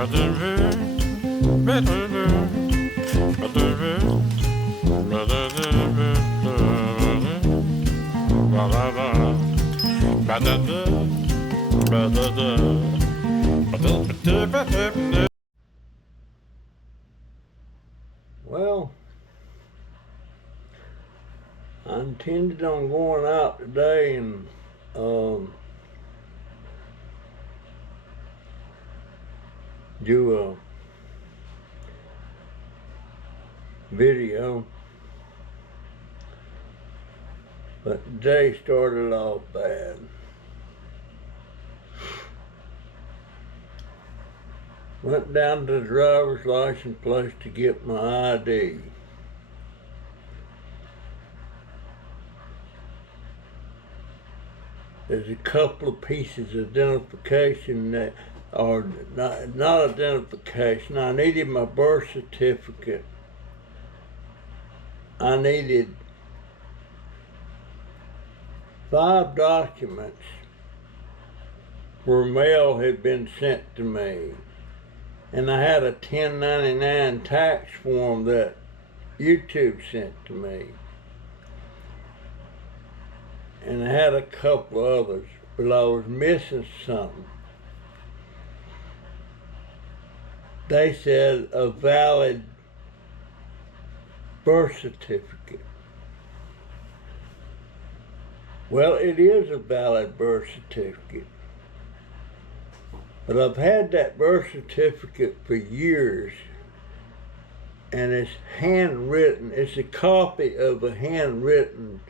Well, I intended on going out today and do a video, but the day started off bad. Went down to the driver's license place to get my ID. There's a couple of pieces of identification that are not identification. I needed my birth certificate. I needed 5 documents where mail had been sent to me. And I had a 1099 tax form that YouTube sent to me. And I had a couple others, but I was missing something. They said a valid birth certificate. Well, it is a valid birth certificate. But I've had that birth certificate for years, and it's handwritten. It's a copy of a handwritten.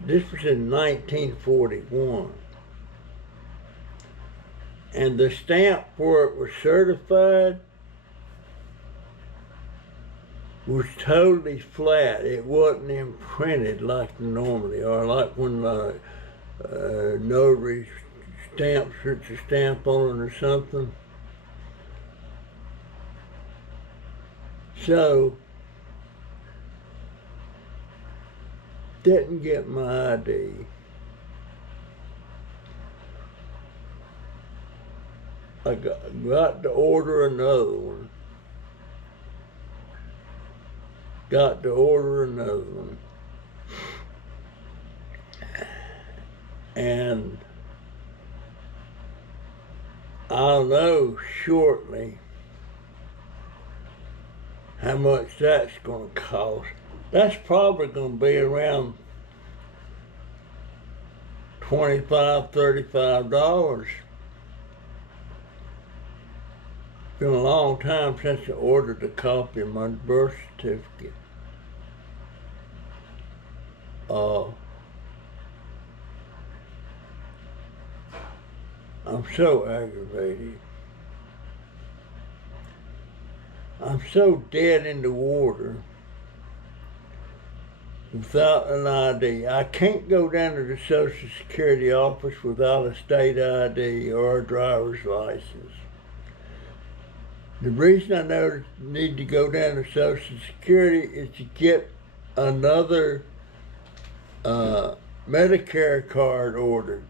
This was in 1941. And the stamp where it was certified was totally flat. It wasn't imprinted like normally, or like when notary stamps puts a stamp on it or something. So, didn't get my ID. I got to order another one. And I'll know shortly how much that's going to cost. That's probably going to be around $25, $35. Been a long time since I ordered a copy of my birth certificate. I'm so aggravated. I'm so dead in the water without an ID. I can't go down to the Social Security office without a state ID or a driver's license. The reason I need to go down to Social Security is to get another Medicare card ordered,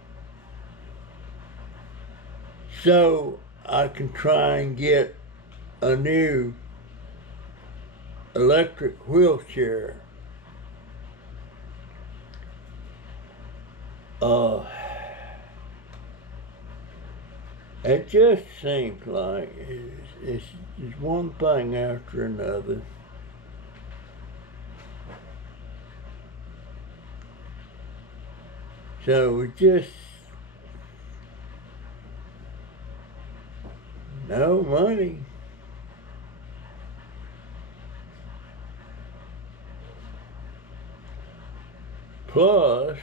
so I can try and get a new electric wheelchair. It just seems like it's one thing after another. So it's just no money. Plus,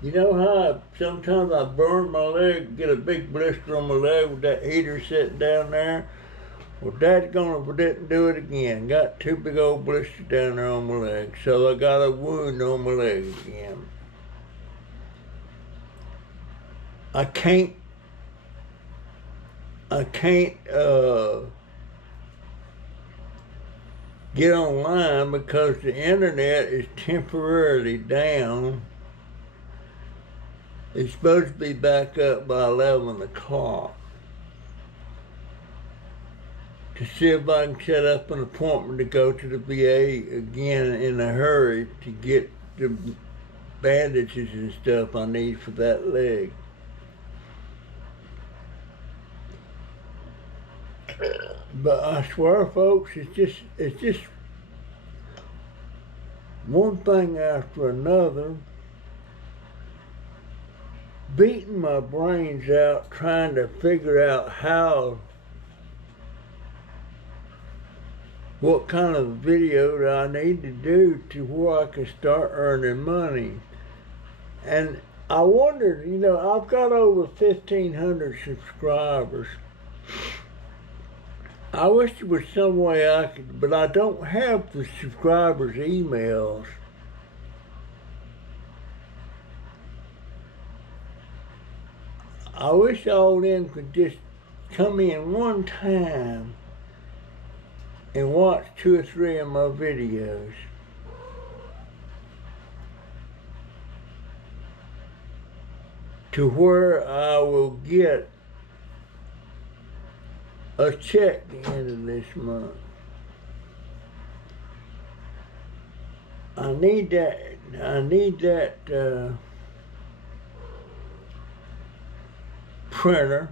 you know how sometimes I burn my leg, get a big blister on my leg with that heater sitting down there? Well, didn't do it again. Got 2 big old blisters down there on my leg, so I got a wound on my leg again. I can't get online because the internet is temporarily down. It's supposed to be back up by 11 o'clock. to see if I can set up an appointment to go to the VA again in a hurry to get the bandages and stuff I need for that leg. But I swear, folks, it's just one thing after another, beating my brains out trying to figure out what kind of video that I need to do to where I can start earning money. And I wondered, I've got over 1,500 subscribers. I wish there was some way I could, but I don't have the subscribers' emails. I wish all of them could just come in one time and watch 2 or 3 of my videos. To where I will get a check at the end of this month. I need that printer,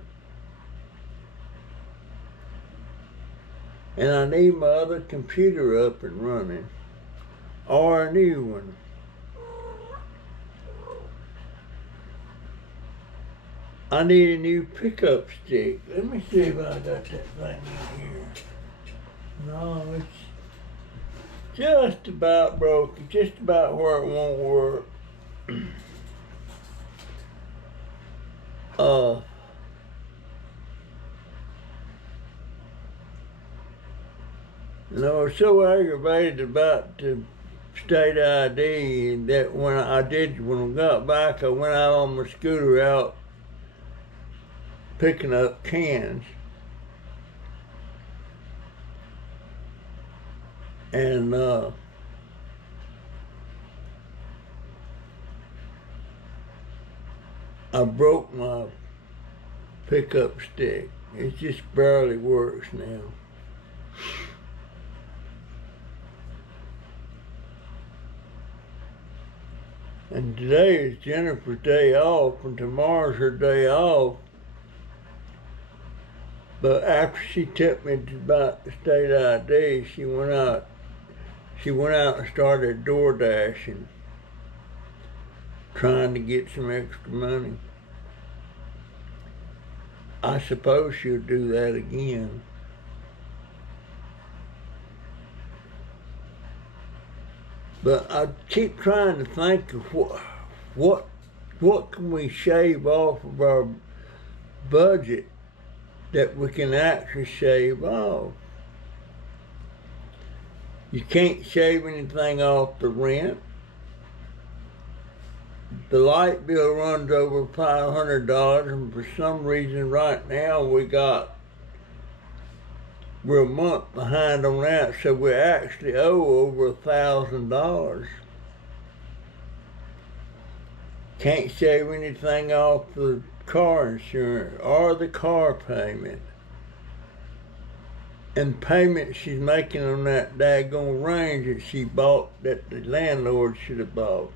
and I need my other computer up and running, or a new one. I need a new pickup stick. Let me see if I got that thing in here. No, it's just about broken, just about where it won't work. And I was so aggravated about the state ID that when I got back, I went out on my scooter out picking up cans. And I broke my pickup stick. It just barely works now. And today is Jennifer's day off, and tomorrow's her day off. But after she tipped me about the state ID, she went out and started door dashing, trying to get some extra money. I suppose she'll do that again. But I keep trying to think of what can we shave off of our budget that we can actually shave off. You can't shave anything off the rent. The light bill runs over $500, and for some reason right now we're a month behind on that, so we actually owe over $1,000. Can't shave anything off the car insurance or the car payment. And payment she's making on that daggone range that she bought, that the landlord should have bought.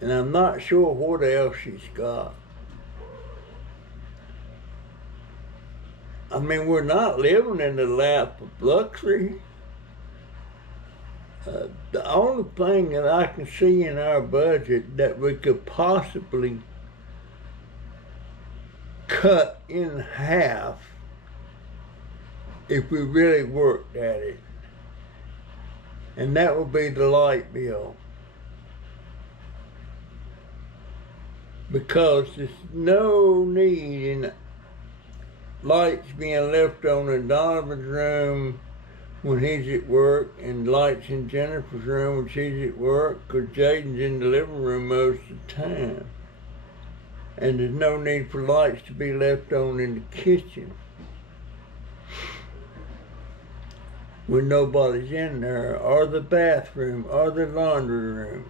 And I'm not sure what else she's got. I mean, we're not living in the lap of luxury. The only thing that I can see in our budget that we could possibly cut in half if we really worked at it, and that would be the light bill. Because there's no need in lights being left on in Donovan's room when he's at work, and lights in Jennifer's room when she's at work, because Jaden's in the living room most of the time. And there's no need for lights to be left on in the kitchen when nobody's in there, or the bathroom, or the laundry room.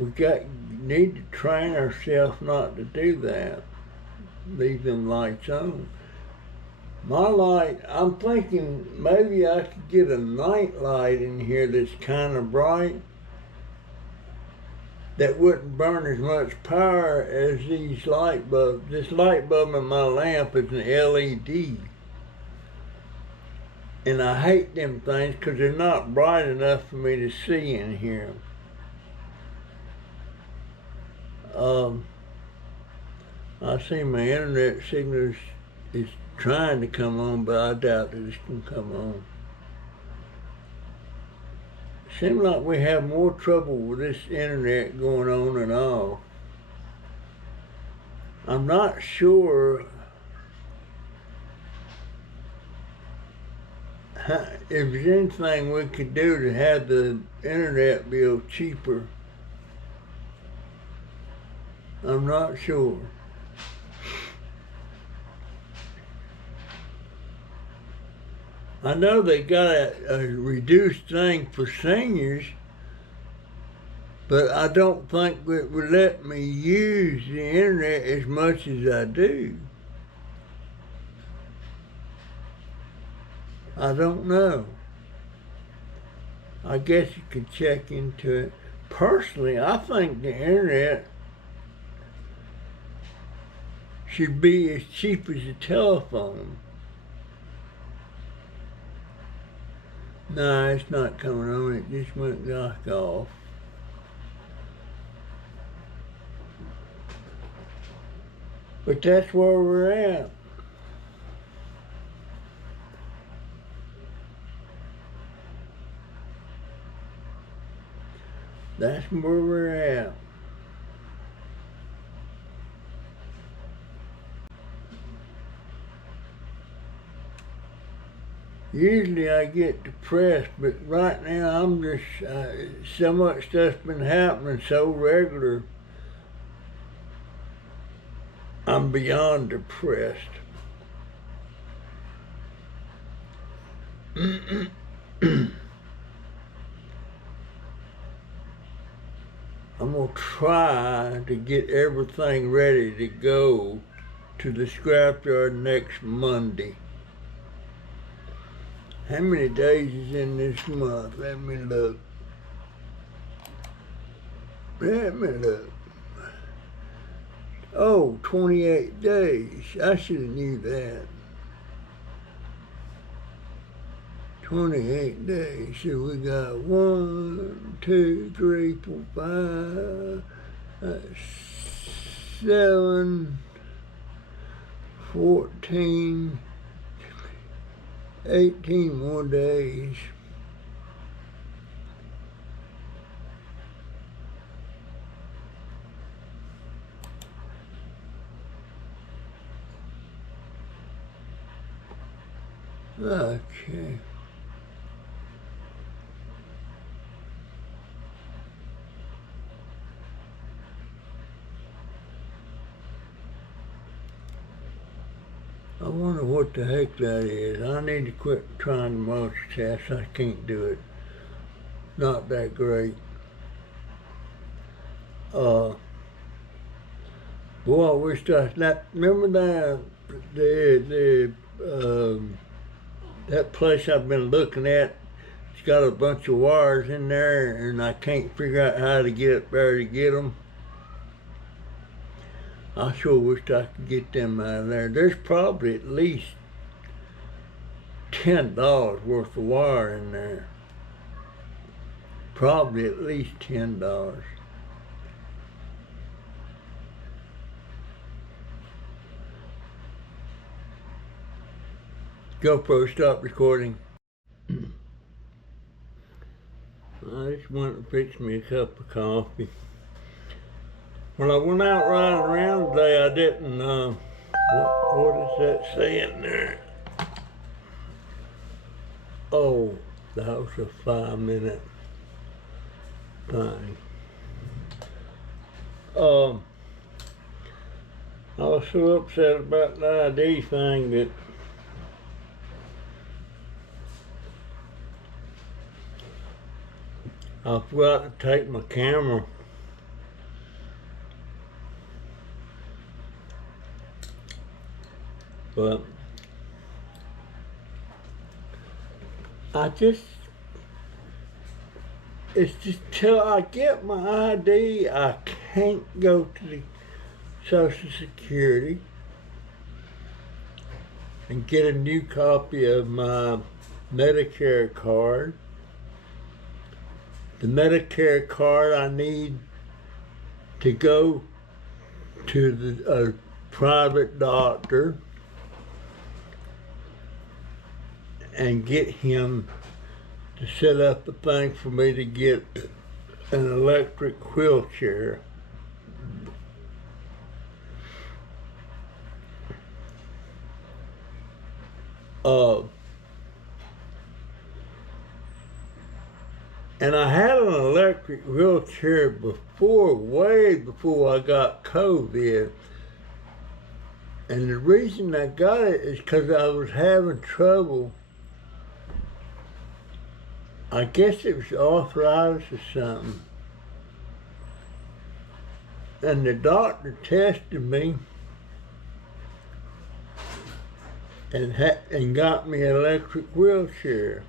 We got need to train ourselves not to do that. Leave them lights on. My light, I'm thinking maybe I could get a night light in here that's kind of bright, that wouldn't burn as much power as these light bulbs. This light bulb in my lamp is an LED. And I hate them things because they're not bright enough for me to see in here. I see my internet signal is trying to come on, but I doubt that it's going to come on. Seems like we have more trouble with this internet going on and off. I'm not sure if there's anything we could do to have the internet bill cheaper. I'm not sure. I know they got a reduced thing for seniors, but I don't think it would let me use the internet as much as I do. I don't know. I guess you could check into it. Personally, I think the internet should be as cheap as a telephone. No, it's not coming on. It just went back off. But that's where we're at. That's where we're at. Usually I get depressed, but right now I'm just, so much stuff's been happening so regular, I'm beyond depressed. I'm gonna try to get everything ready to go to the scrapyard next Monday. How many days is in this month? Let me look. Oh, 28 days. I should have knew that. 28 days. So we got 1, 2, 3, 4, 5, 7, 14, 18 more days. Okay. I wonder what the heck that is. I need to quit trying to multitask. I can't do it. Not that great. Boy, we're starting. Remember that place I've been looking at? It's got a bunch of wires in there, and I can't figure out how to get up there to get them. I sure wished I could get them out of there. There's probably at least $10 worth of wire in there. Probably at least $10. GoPro, stop recording. I just went and fixed me a cup of coffee. When I went out riding around today, I didn't, what does that say in there? Oh, that was a 5-minute thing. I was so upset about the ID thing that I forgot to take my camera But it's just till I get my ID, I can't go to the Social Security and get a new copy of my Medicare card. The Medicare card I need to go to a private doctor and get him to set up a thing for me to get an electric wheelchair. And I had an electric wheelchair before, way before I got COVID. And the reason I got it is because I was having trouble. I guess it was arthritis or something. And the doctor tested me and got me an electric wheelchair.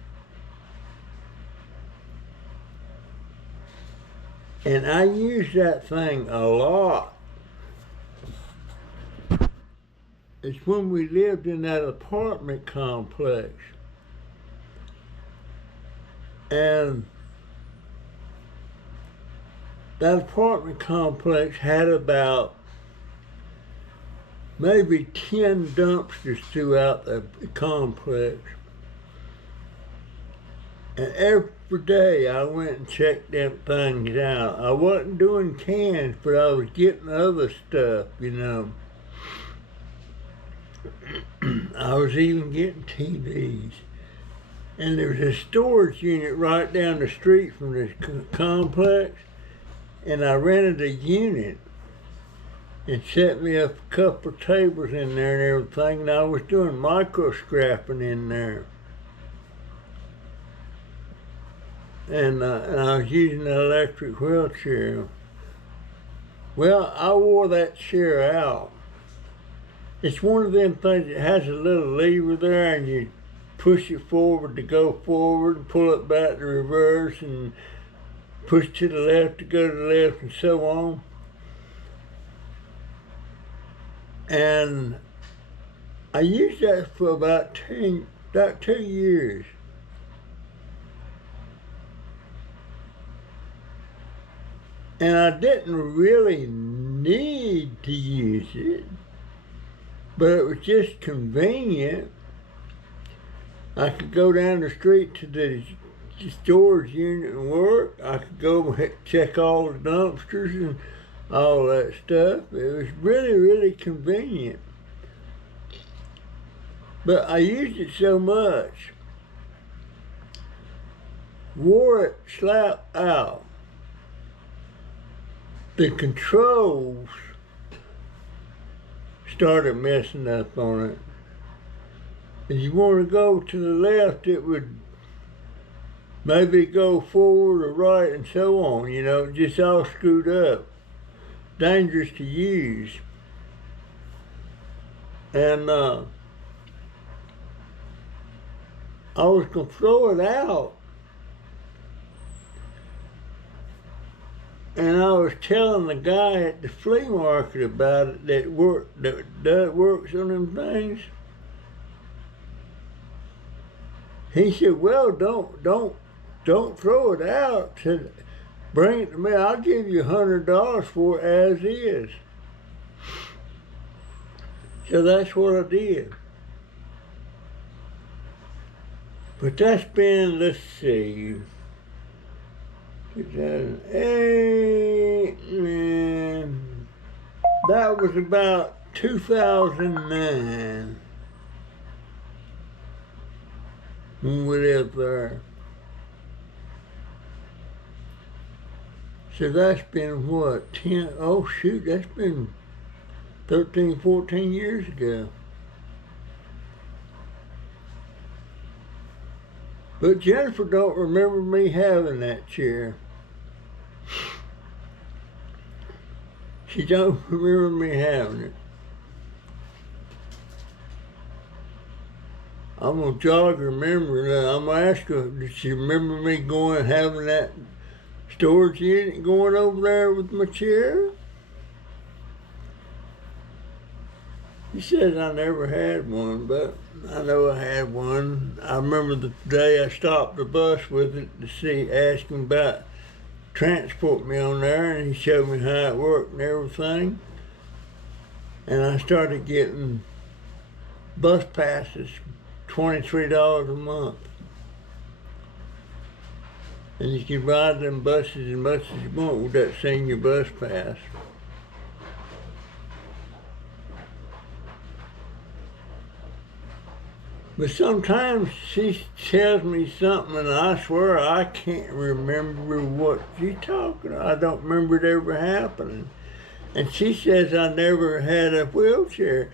And I use that thing a lot. It's when we lived in that apartment complex. And that apartment complex had about maybe 10 dumpsters throughout the complex. And every day I went and checked them things out. I wasn't doing cans, but I was getting other stuff, you know. I was even getting TVs. And there was a storage unit right down the street from this complex. And I rented a unit and set me up a couple of tables in there and everything. And I was doing micro scrapping in there. And I was using an electric wheelchair. Well, I wore that chair out. It's one of them things that has a little lever there, and you push it forward to go forward, and pull it back to reverse, and push to the left to go to the left, and so on. And I used that for about 2 years. And I didn't really need to use it, but it was just convenient. I could go down the street to the storage unit and work. I could go check all the dumpsters and all that stuff. It was really, really convenient. But I used it so much, wore it slap out. The controls started messing up on it. If you want to go to the left, it would maybe go forward or right and so on, you know, just all screwed up. Dangerous to use. And I was going to throw it out. And I was telling the guy at the flea market about it that works on them things. He said, "Well, don't throw it out. Said, bring it to me. I'll give you $100 for it as is." So that's what I did. But that's been, let's see, 2008, and that was about 2009 when we lived there. So that's been what, 10, oh shoot, that's been 13, 14 years ago. But Jennifer don't remember me having that chair. She don't remember me having it. I'm gonna jog her memory. I'm gonna ask her, did she remember me going having that storage unit going over there with my chair? She says I never had one, but I know I had one. I remember the day I stopped the bus with it to ask him about transport me on there, and he showed me how it worked and everything. And I started getting bus passes, $23 a month. And you can ride them buses as much as you want with that senior bus pass. But sometimes she tells me something and I swear I can't remember what she's talking about. I don't remember it ever happening. And she says I never had a wheelchair.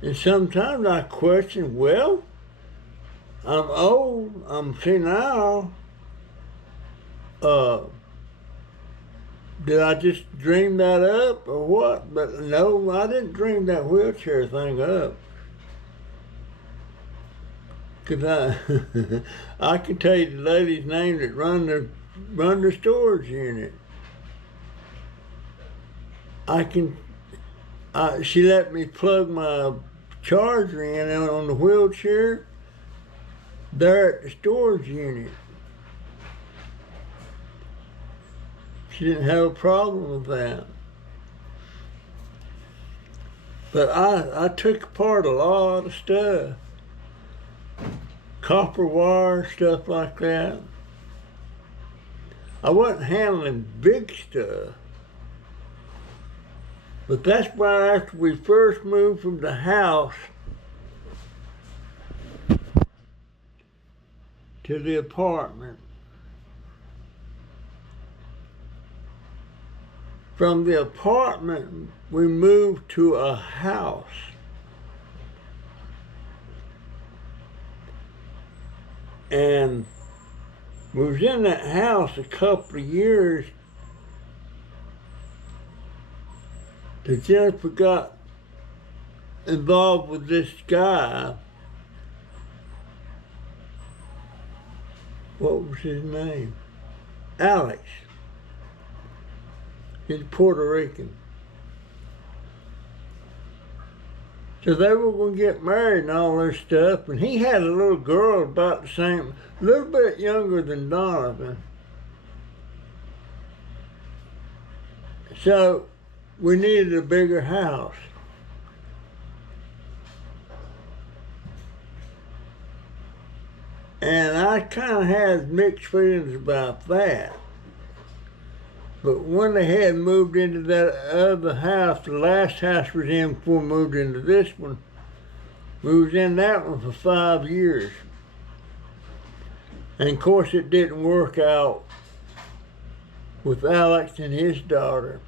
And sometimes I question, well, I'm old, I'm senile. Did I just dream that up or what? But no, I didn't dream that wheelchair thing up. Cause I can tell you the lady's name that run the storage unit. She let me plug my charger in on the wheelchair there at the storage unit. She didn't have a problem with that. But I took apart a lot of stuff. Copper wire, stuff like that. I wasn't handling big stuff. But that's why after we first moved from the house to the apartment, from the apartment we moved to a house. And we was in that house a couple of years till Jennifer got involved with this guy. What was his name? Alex. He's Puerto Rican. So they were going to get married and all this stuff, and he had a little girl about the same, a little bit younger than Donovan. So we needed a bigger house. And I kind of had mixed feelings about that. But when they had moved into that other house, the last house we was in before we moved into this one, we was in that one for 5 years. And of course it didn't work out with Alex and his daughter.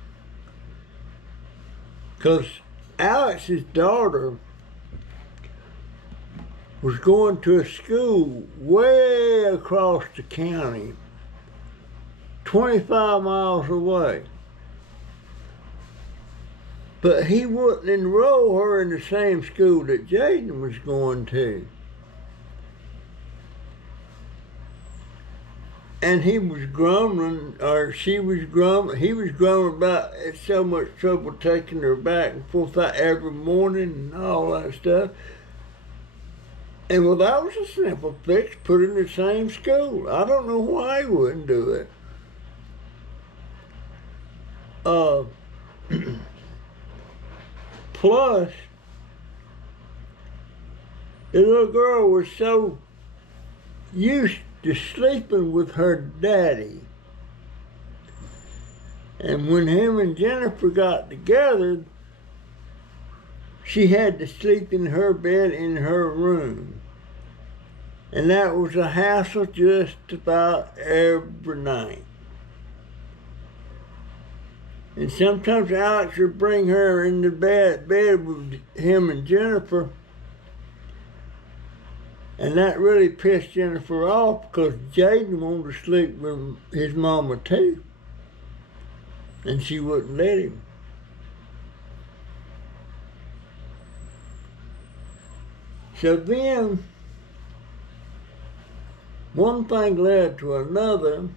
Because Alex's daughter was going to a school way across the county, 25 miles away. But he wouldn't enroll her in the same school that Jaden was going to. And he was grumbling, or she was grumbling, he was grumbling about so much trouble taking her back and forth every morning and all that stuff. And well, that was a simple fix, put her in the same school. I don't know why he wouldn't do it. Plus, the little girl was so used to sleeping with her daddy. And when him and Jennifer got together, she had to sleep in her bed in her room. And that was a hassle just about every night. And sometimes Alex would bring her in the bed with him and Jennifer. And that really pissed Jennifer off because Jaden wanted to sleep with his mama too. And she wouldn't let him. So then, one thing led to another,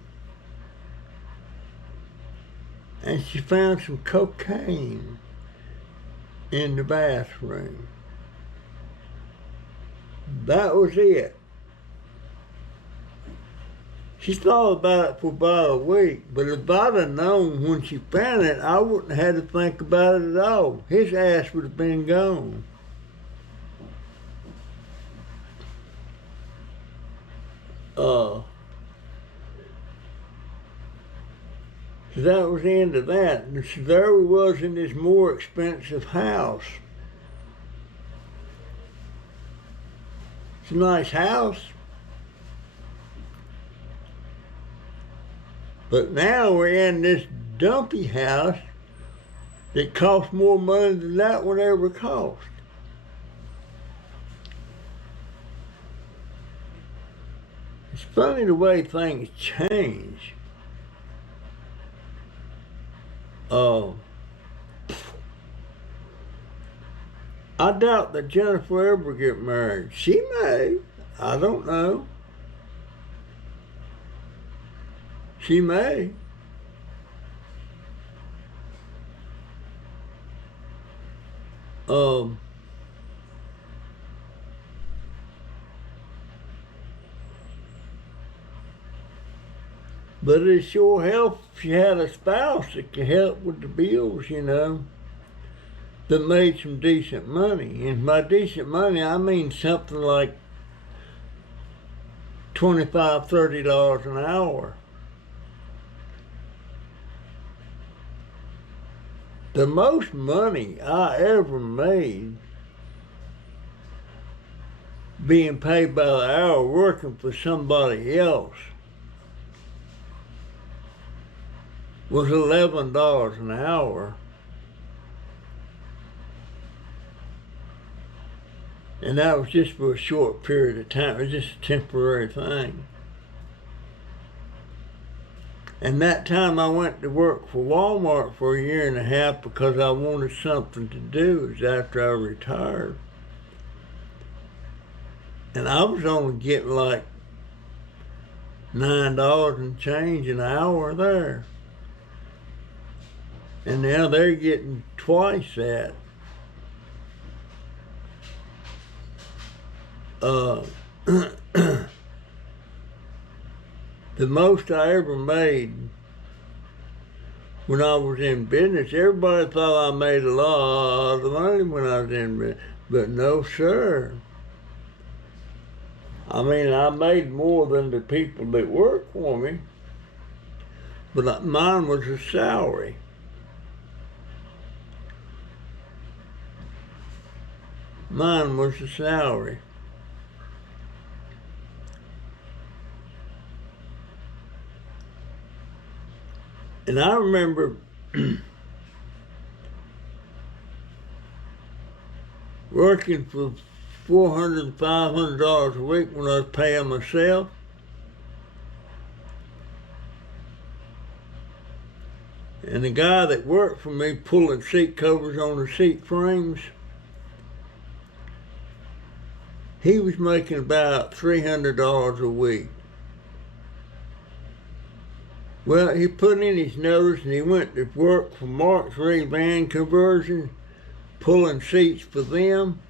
and she found some cocaine in the bathroom. That was it. She thought about it for about a week, but if I'd have known when she found it, I wouldn't have had to think about it at all. His ass would have been gone. So that was the end of that. And so there we was in this more expensive house. It's a nice house. But now we're in this dumpy house that costs more money than that one ever cost. It's funny the way things change. I doubt that Jennifer ever get married. She may. I don't know. She may. But it sure helps if she had a spouse that could help with the bills, you know, that made some decent money. And by decent money, I mean something like $25, $30 an hour. The most money I ever made being paid by the hour working for somebody else was $11 an hour. And that was just for a short period of time. It was just a temporary thing. And that time I went to work for Walmart for a year and a half because I wanted something to do. It was after I retired. And I was only getting like $9 and change an hour there. And now they're getting twice that. The most I ever made when I was in business, everybody thought I made a lot of money when I was in business, but no, sir. I mean, I made more than the people that worked for me, but mine was a salary. Mine was a salary. And I remember working for $400 and $500 a week when I was paying myself. And the guy that worked for me pulling seat covers on the seat frames, he was making about $300 a week. Well, he put in his notice and he went to work for Mark's Van Conversion, pulling seats for them.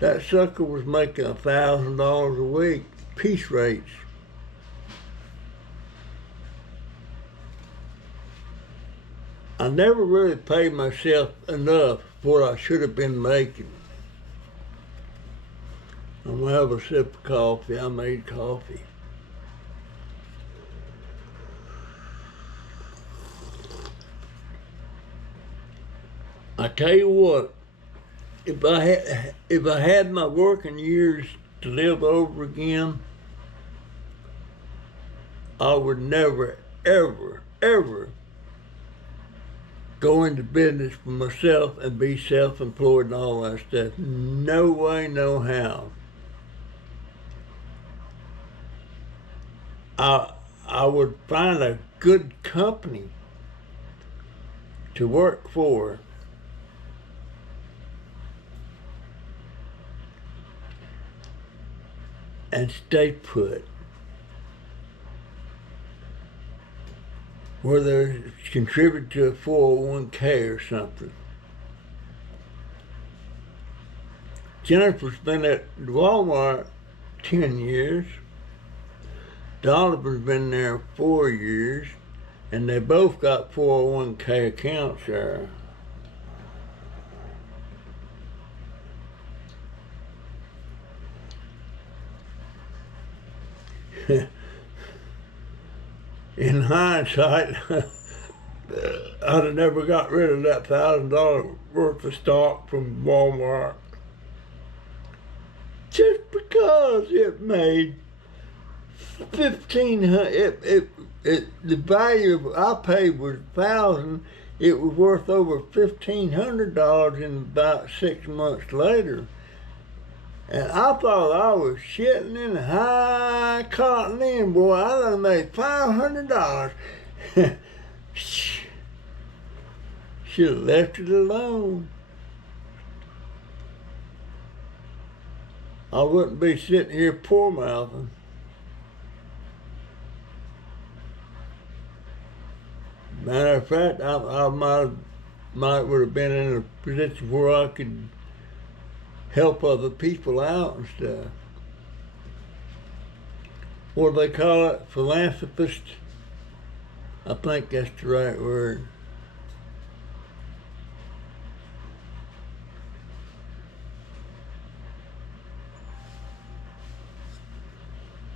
That sucker was making $1,000 a week, piece rates. I never really paid myself enough for what I should have been making. I'm gonna have a sip of coffee. I made coffee. I tell you what, if I had my working years to live over again, I would never, ever, ever go into business for myself and be self-employed and all that stuff. No way, no how. I would find a good company to work for and stay put. Whether it's contribute to a 401k or something. Jennifer's been at Walmart 10 years. Dolliver's been there 4 years, and they both got 401k accounts there. In hindsight, I'd have never got rid of that $1,000 worth of stock from Walmart. Just because it made $1,500, the value I paid was $1,000. It was worth over $1,500 in about 6 months later. And I thought I was shitting in high cotton in, boy. I done made $500. Should have left it alone. I wouldn't be sitting here poor mouthing. Matter of fact, I might would have been in a position where I could help other people out and stuff. What do they call it? Philanthropist? I think that's the right word.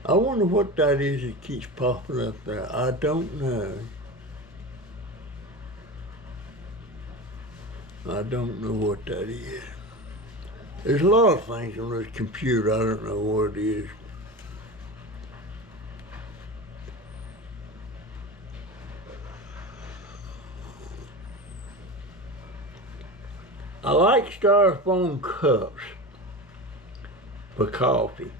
I wonder what that is that keeps popping up there. I don't know. I don't know what that is. There's a lot of things on this computer. I don't know what it is. I like styrofoam cups for coffee.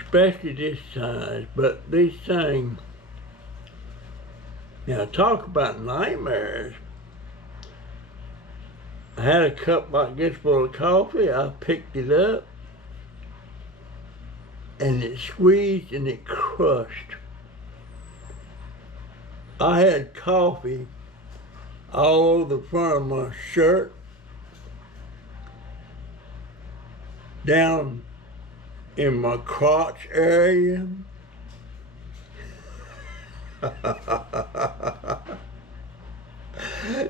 Especially this size, but these things, now talk about nightmares. I had a cup like this full of coffee. I picked it up and it squeezed and it crushed. I had coffee all over the front of my shirt, down in my crotch area.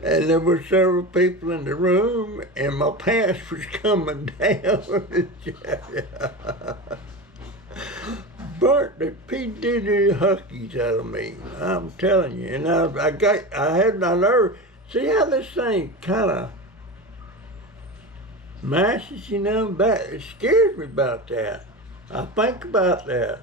And there were several people in the room, and my pants was coming down. Burnt the P. Diddy huckies out of me. I'm telling you. And I had my nerve. See how this thing kind of mashes, you know? That it scares me about that. I think about that.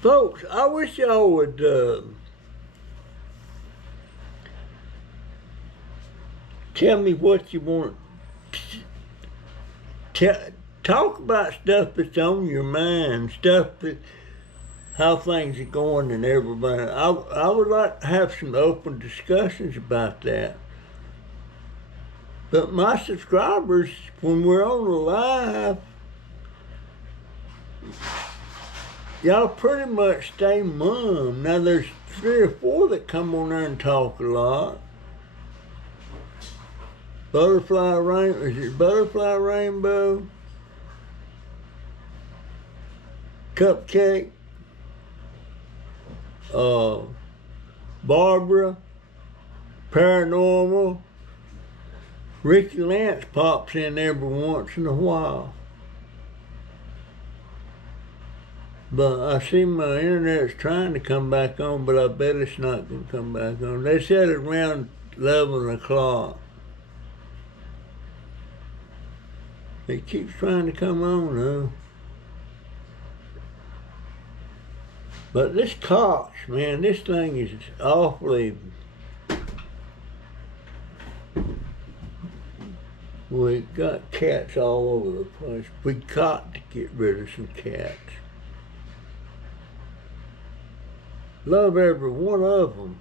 Folks, I wish y'all would tell me what you want. Talk about stuff that's on your mind, stuff that, how things are going and everything. I would like to have some open discussions about that. But my subscribers, when we're on the live, y'all pretty much stay mum. Now there's 3 or 4 that come on there and talk a lot. Butterfly Rainbow, is it Butterfly Rainbow? Cupcake? Barbara? Paranormal? Ricky Lance pops in every once in a while. But I see my internet's trying to come back on, but I bet it's not going to come back on. They said it around 11 o'clock. It keeps trying to come on, though. But this Cox, man, this thing is awfully... We got cats all over the place. We got to get rid of some cats. Love every one of them.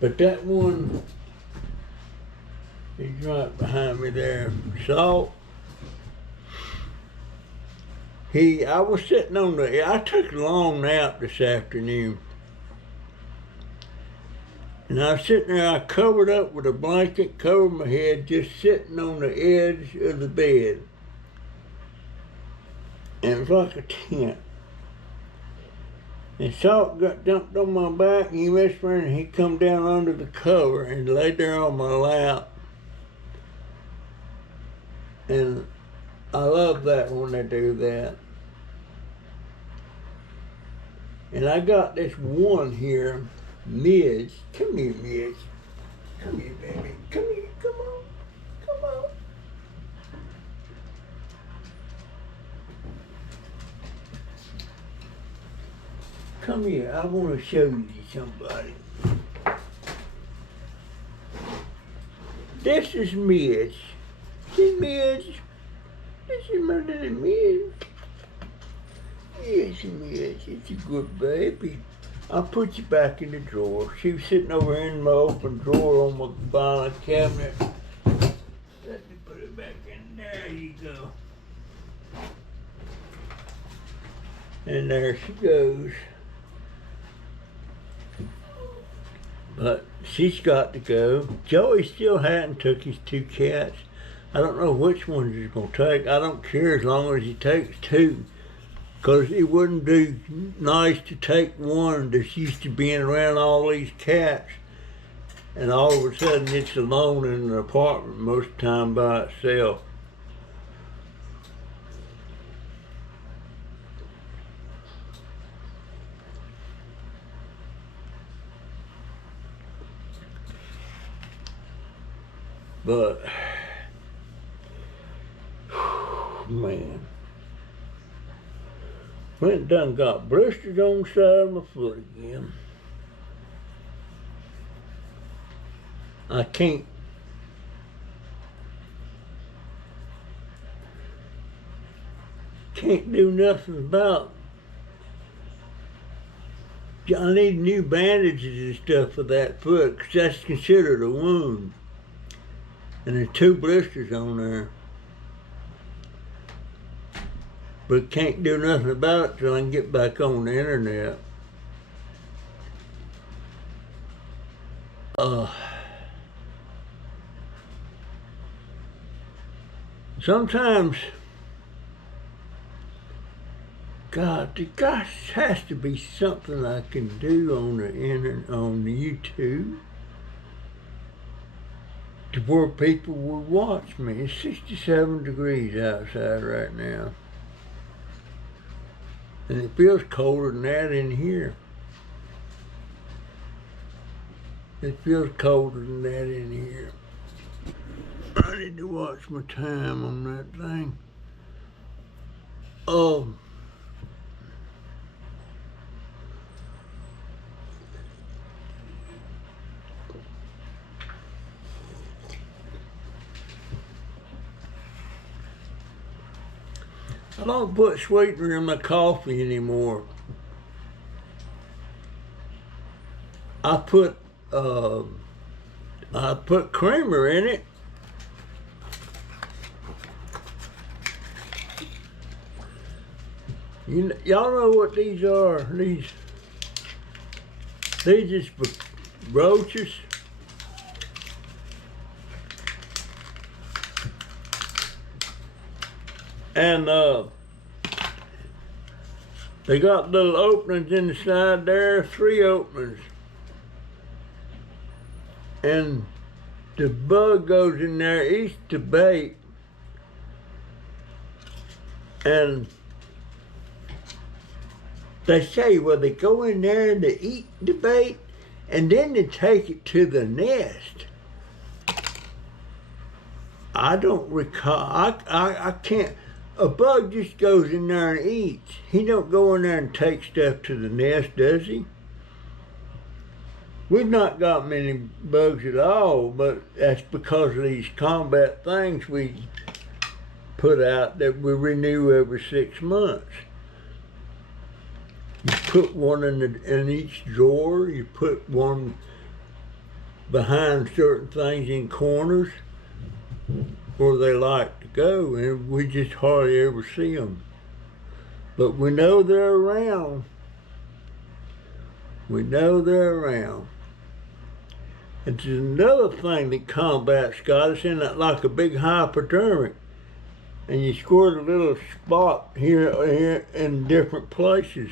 But that one is right behind me there. Salt. I was sitting I took a long nap this afternoon. And I was sitting there, I covered up with a blanket, covered my head, just sitting on the edge of the bed. And it was like a tent. And Salt jumped on my back, and he whispered, and he come down under the cover and laid there on my lap. And I love that when they do that. And I got this one here, Midge. Come here, Midge. Come here, baby. Come here. Come on. Come on. Come here. I want to show you somebody. This is Midge. See, Midge? This is my little Midge. Yes, Midge. It's a good baby. I'll put you back in the drawer. She was sitting over in my open drawer on my vinyl cabinet. Let me put it back in. There you go. And there she goes. But she's got to go. Joey still hadn't took his 2 cats. I don't know which ones he's going to take. I don't care as long as he takes 2. Because it wouldn't be nice to take one that's used to being around all these cats and all of a sudden it's alone in an apartment most of the time by itself. But, man. Went and done got blisters on the side of my foot again. I can't do nothing about it. I need new bandages and stuff for that foot because that's considered a wound. And there's 2 blisters on there. But can't do nothing about it till I can get back on the internet. Sometimes, God, there has to be something I can do on the internet, on the YouTube, to where people would watch me. It's 67 degrees outside right now. And it feels colder than that in here. It feels colder than that in here. I need to watch my time on that thing. I don't put sweetener in my coffee anymore. I put creamer in it. Y'all know what these are? These just roaches. And they got little openings in the side there, 3 openings. And the bug goes in there, eats the bait, and they say, well, they go in there and they eat the bait, and then they take it to the nest. I don't recall, I can't. A bug just goes in there and eats. He don't go in there and take stuff to the nest, does he? We've not got many bugs at all, but that's because of these combat things we put out that we renew every 6 months. put one in each drawer. You put one behind certain things in corners where they like to go, and we just hardly ever see them. But we know they're around. We know they're around. It's another thing that combats Scott. It's in that like a big hypodermic, and you squirt a little spot here in different places,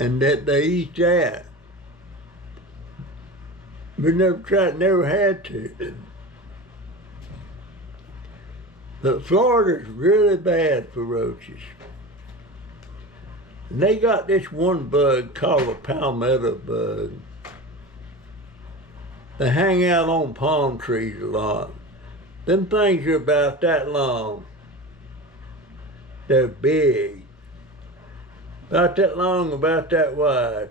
and that they eat that. We never tried, never had to. But Florida's really bad for roaches. And they got this one bug called a palmetto bug. They hang out on palm trees a lot. Them things are about that long. They're big. About that long, about that wide.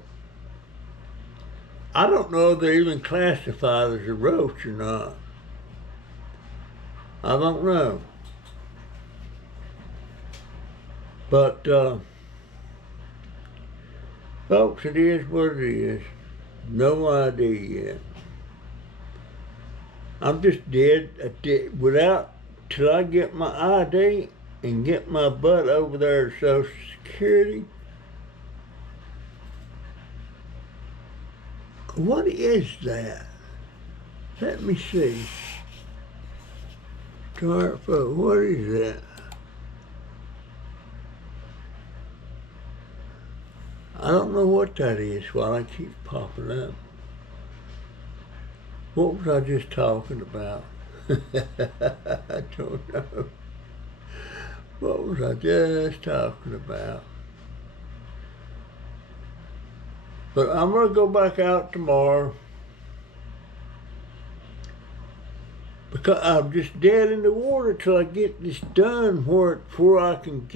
I don't know if they're even classified as a roach or not. I don't know. But, folks, it is what it is. No idea yet. I'm just dead without, till I get my ID and get my butt over there to Social Security. What is that? Let me see. Smartphone, what is that? I don't know what that is while I keep popping up. What was I just talking about? I don't know. What was I just talking about? But I'm going to go back out tomorrow because I'm just dead in the water till I get this done before I can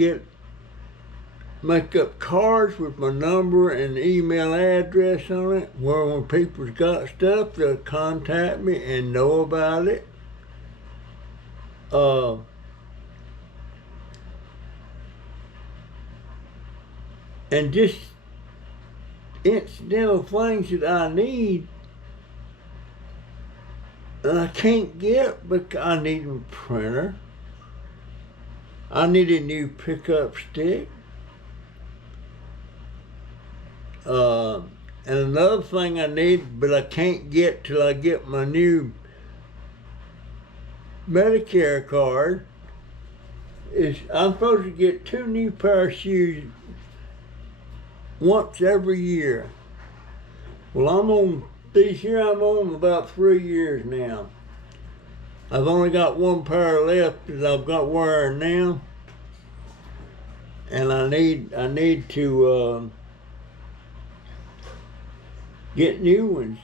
make up cards with my number and email address on it, where when people's got stuff, they'll contact me and know about it. And just incidental things that I need, and I can't get because I need a printer. I need a new pickup stick. And another thing I need, but I can't get till I get my new Medicare card, is I'm supposed to get 2 new pair of shoes once every year. Well, I'm on about 3 years now. I've only got 1 pair left that I've got wearing now, and I need to get new ones.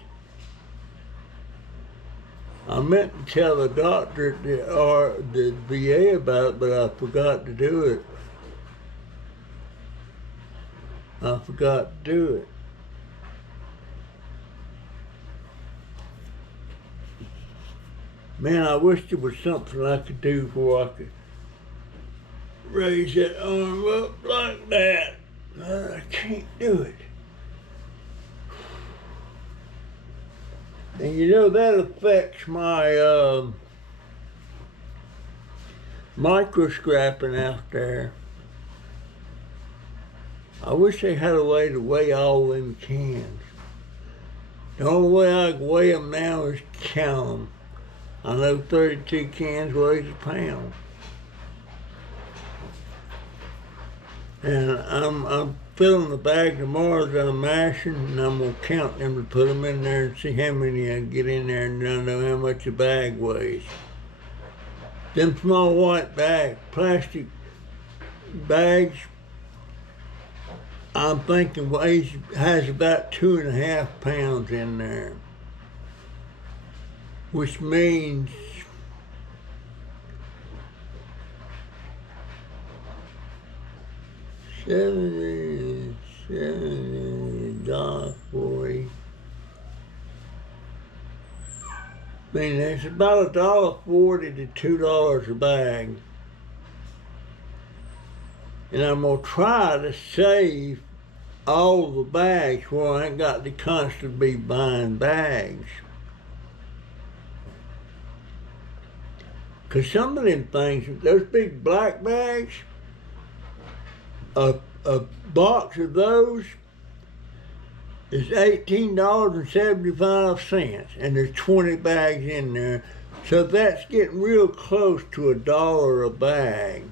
I meant to tell the doctor or the VA about it, but I forgot to do it. I forgot to do it. Man, I wish there was something I could do before I could raise that arm up like that. I can't do it. And you know, that affects my microscoping out there. I wish they had a way to weigh all them cans. The only way I can weigh them now is count them. I know 32 cans weighs a pound. And I'm filling the bag tomorrow that I'm mashing, and I'm going to count them to put them in there and see how many I can get in there, and I know how much a bag weighs. Them small white plastic bags, I'm thinking has about 2.5 pounds in there, which means $70, $40. I mean, it's about $1.40 to $2 a bag. And I'm going to try to save all the bags where I ain't got to constantly be buying bags. Because some of them things, those big black bags, a box of those is $18.75, and there's 20 bags in there. So that's getting real close to $1 a bag.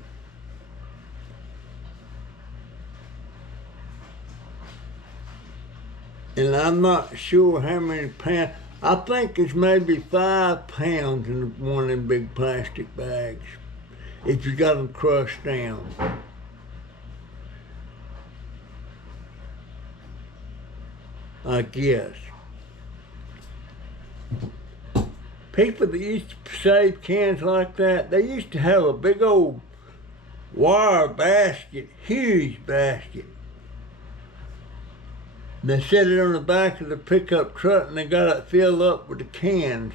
And I'm not sure how many pounds. I think it's maybe 5 pounds in one of them big plastic bags, if you got them crushed down. I guess. People that used to save cans like that, they used to have a big old wire basket, huge basket. And they set it on the back of the pickup truck and they got it filled up with the cans.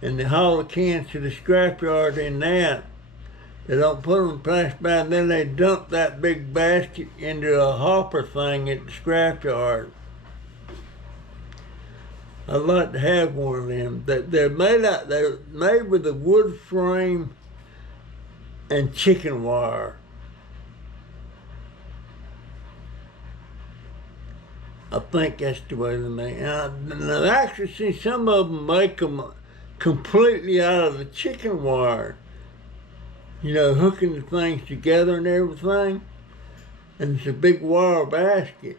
And they haul the cans to the scrapyard in that. They don't put them in plastic bag, and then they dump that big basket into a hopper thing at the scrapyard. I'd like to have one of them. They're made with a wood frame and chicken wire. I think that's the way they make it. And I've actually seen some of them make them completely out of the chicken wire. You know, hooking the things together and everything. And it's a big wire basket.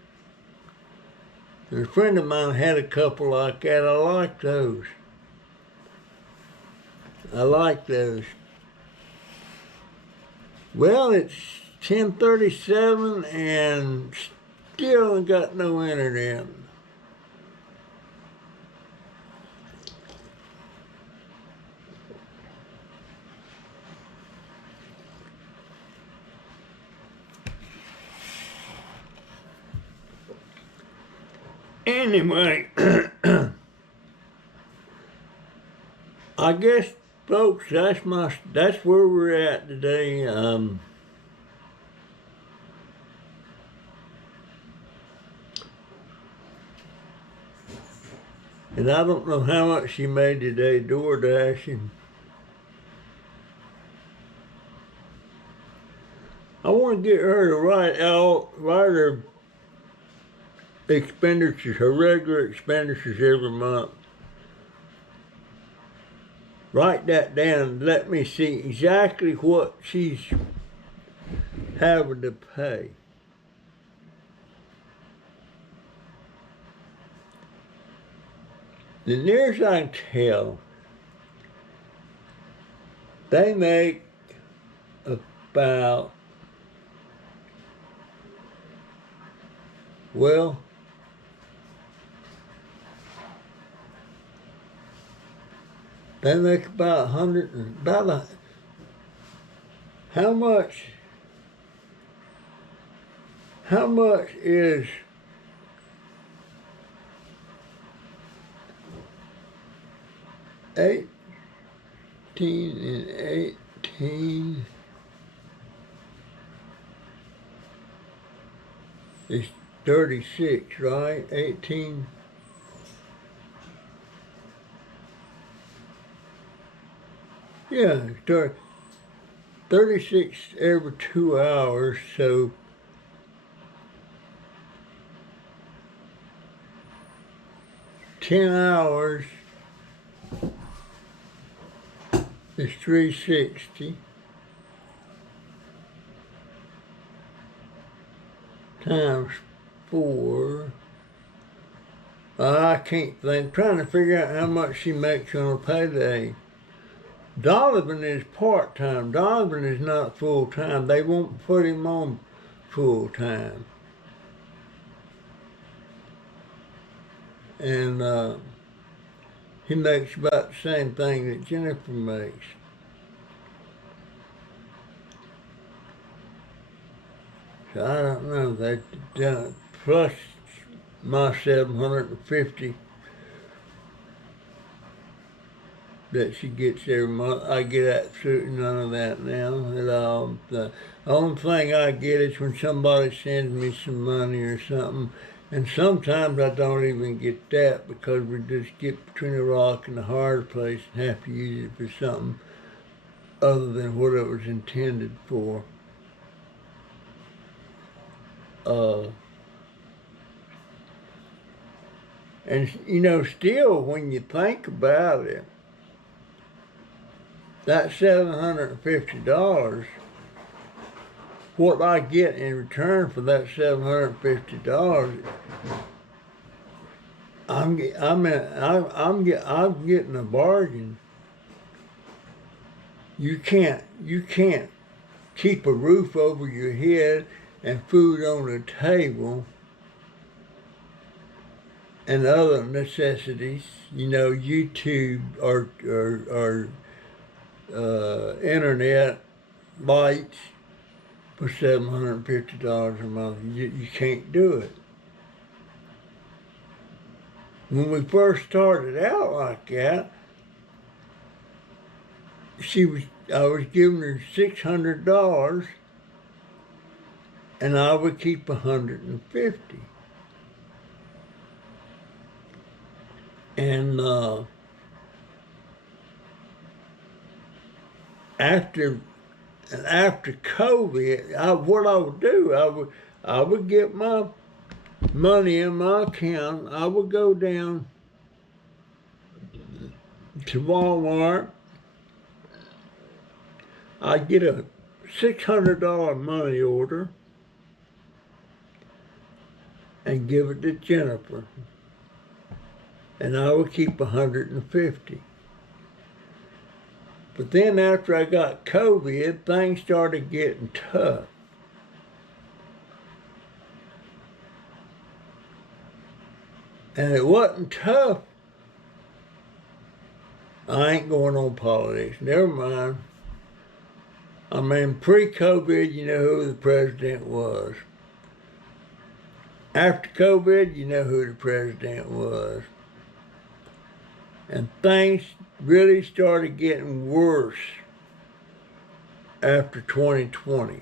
And a friend of mine had a couple like that. I like those. I like those. Well, it's 10:37 and still ain't got no internet. Anyway, I guess, folks, that's where we're at today. And I don't know how much she made today door dashing. I want to get her to write her expenditures, her regular expenditures every month. Write that down and let me see exactly what she's having to pay. The nearest I can tell, they make about, well, they make about 100, how much is $18 and 18 is 36, right? 18. Yeah, 36 every 2 hours, so 10 hours is 360 times 4. I can't think. I'm trying to figure out how much she makes on a payday. Donovan is part-time. Donovan is not full-time. They won't put him on full-time. And he makes about the same thing that Jennifer makes. So I don't know. They plus my 750. that she gets every month. I get absolutely none of that now at all. The only thing I get is when somebody sends me some money or something. And sometimes I don't even get that because we just get between a rock and a hard place and have to use it for something other than what it was intended for. And you know, still when you think about it, that $750, what I get in return for that $750, I'm getting a bargain. You can't keep a roof over your head and food on the table and other necessities, you know, YouTube or internet lights for $750 a month. You can't do it. When we first started out like that, I was giving her $600 and I would keep $150. And after COVID, what I would do, I would get my money in my account. I would go down to Walmart. I'd get a $600 money order and give it to Jennifer. And I would keep $150. But then after I got COVID, things started getting tough. And it wasn't tough. I ain't going on politics. Never mind. I mean, pre-COVID, you know who the president was. After COVID, you know who the president was. And things really started getting worse after 2020.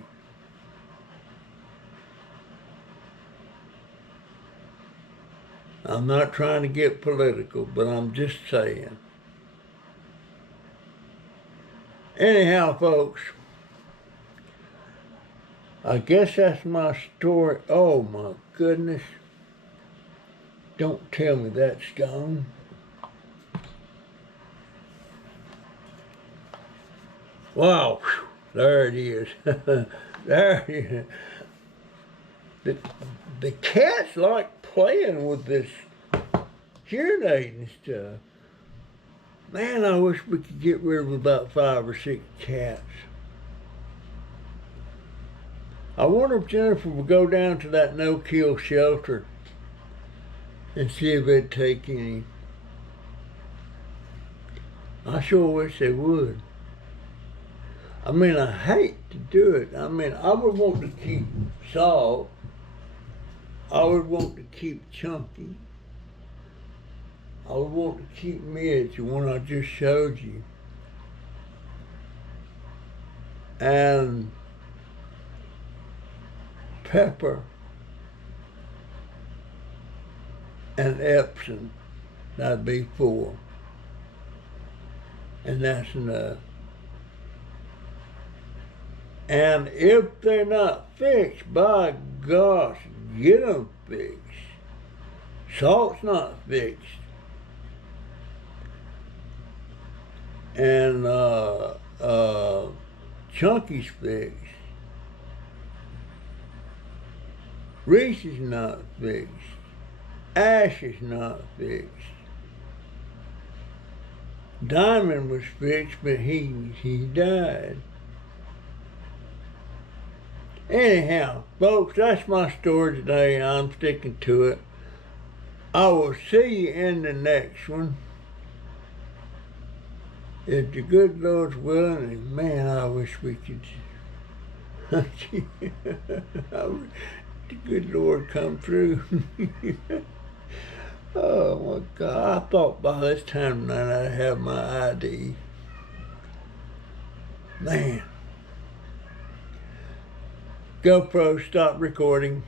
I'm not trying to get political, but I'm just saying. Anyhow, folks, I guess that's my story. Oh my goodness. Don't tell me that's gone. Wow, there it is. There it is. The cats like playing with this urinating stuff. Man, I wish we could get rid of about 5 or 6 cats. I wonder if Jennifer would go down to that no-kill shelter and see if they'd take any. I sure wish they would. I mean, I hate to do it. I mean, I would want to keep Salt. I would want to keep Chunky. I would want to keep Midge, the one I just showed you. And Pepper and Epson. That'd be 4. And that's enough. And if they're not fixed, by gosh, get them fixed. Salt's not fixed. And Chunky's fixed. Reese is not fixed. Ash is not fixed. Diamond was fixed, but he died. Anyhow, folks, that's my story today. I'm sticking to it. I will see you in the next one. If the good Lord's willing, and man, I wish we could. The good Lord come through. Oh my God, I thought by this time tonight I'd have my ID. Man. GoPro, stop recording.